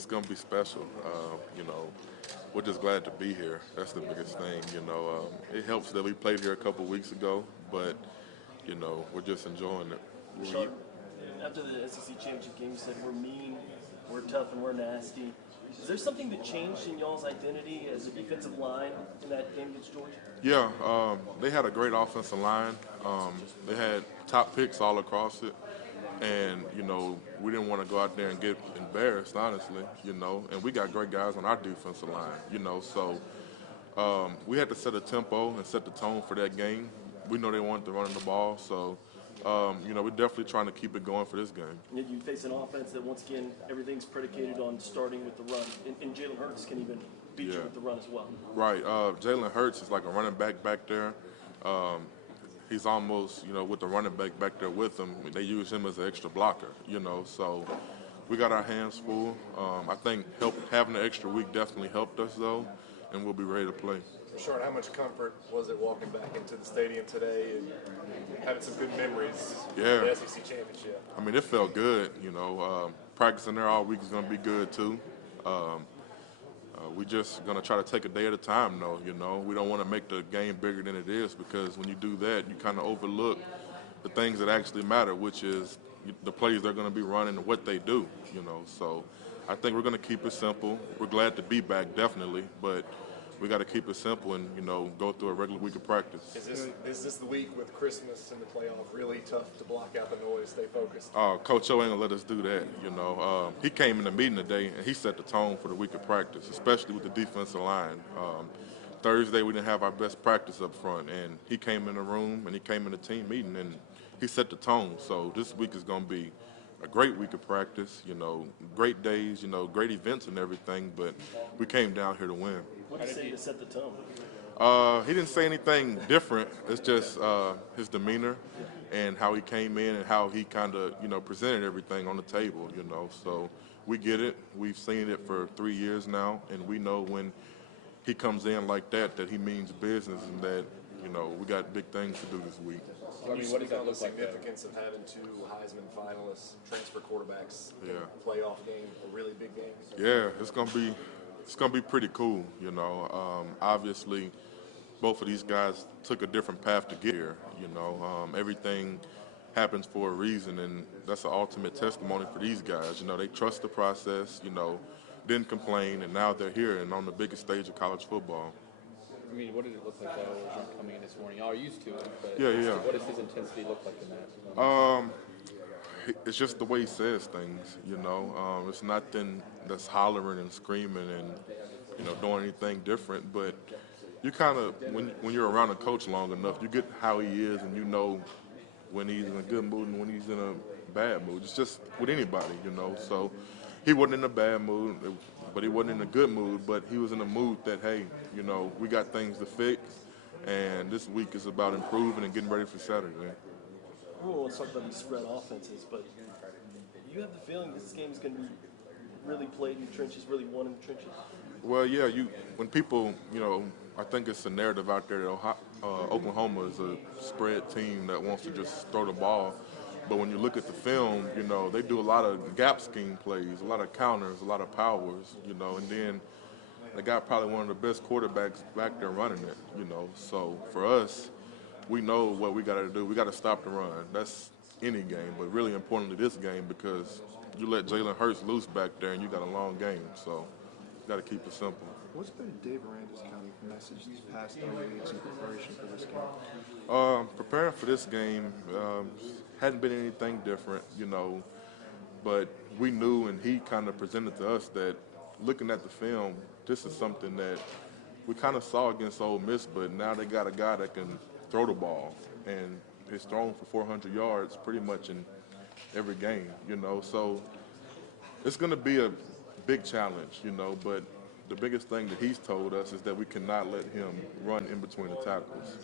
It's gonna be special. We're just glad to be here. That's the biggest thing. It helps that we played here a couple weeks ago, but we're just enjoying it. Rashard, after the SEC championship game, you said we're mean, we're tough, and we're nasty. Is there something that changed in y'all's identity as a defensive line in that game against Georgia? Yeah, they had a great offensive line. They had top picks all across it, and we didn't want to go out there and get embarrassed, honestly. And we got great guys on our defensive line. So we had to set a tempo and set the tone for that game. We know they wanted to run the ball, so we're definitely trying to keep it going for this game. Yet you face an offense that, once again, everything's predicated on starting with the run, and Jalen Hurts can even beat you with the run as well. Right. Jalen Hurts is like a running back there. He's almost, with the running back there with him. They use him as an extra blocker, so we got our hands full. I think having the extra week definitely helped us, though, and we'll be ready to play. Rashard, how much comfort was it walking back into the stadium today and having some good memories of the SEC championship? I mean, it felt good, practicing there all week is going to be good, too. We're just going to try to take a day at a time, though, We don't want to make the game bigger than it is, because when you do that, you kind of overlook the things that actually matter, which is the plays they're going to be running and what they do, So I think we're going to keep it simple. We're glad to be back, definitely, but we got to keep it simple and, go through a regular week of practice. Is this the week with Christmas and the playoff really tough to block out the noise, stay focused? Coach O ain't gonna let us do that. He came in the meeting today and he set the tone for the week of practice, especially with the defensive line. Thursday we didn't have our best practice up front, and he came in the room and he came in the team meeting and he set the tone. So this week is gonna be a great week of practice. Great days. Great events and everything. But we came down here to win. What did he say to set the tone? He didn't say anything different. It's just his demeanor and how he came in and how he kind of, presented everything on the table, So we get it. We've seen it for 3 years now, and we know when he comes in like that he means business, and that, we got big things to do this week. What is the significance of having two Heisman finalists, transfer quarterbacks, in a playoff game, a really big game? Yeah, it's gonna be pretty cool. Obviously, both of these guys took a different path to get here. Everything happens for a reason, and that's an ultimate testimony for these guys. They trust the process. Didn't complain, and now they're here and on the biggest stage of college football. I mean, what did it look like coming in this morning? Y'all are used to it, but Yeah. what does his intensity look like in that? It's just the way he says things. It's nothing that's hollering and screaming and doing anything different. But you kind of, when you're around a coach long enough, you get how he is, and when he's in a good mood and when he's in a bad mood. It's just with anybody, So he wasn't in a bad mood, but he wasn't in a good mood. But he was in a mood that, hey, we got things to fix, and this week is about improving and getting ready for Saturday. Let's talk about these spread offenses, but you have the feeling this game is going to be really played in the trenches, really won in the trenches? Well, yeah, when people, I think it's a narrative out there that Oklahoma is a spread team that wants to just throw the ball. But when you look at the film, they do a lot of gap scheme plays, a lot of counters, a lot of powers, and then they got probably one of the best quarterbacks back there running it, So for us, we know what we got to do. We got to stop the run. That's any game, but really importantly this game, because you let Jalen Hurts loose back there and you got a long game. So you got to keep it simple. What's been Dave Aranda's kind of message these past 3 weeks in preparation for this game? Preparing for this game hadn't been anything different, but we knew, and he kind of presented to us that looking at the film, this is something that we kind of saw against Ole Miss, but now they got a guy that can throw the ball, and he's thrown for 400 yards pretty much in every game, So it's going to be a big challenge, but the biggest thing that he's told us is that we cannot let him run in between the tackles,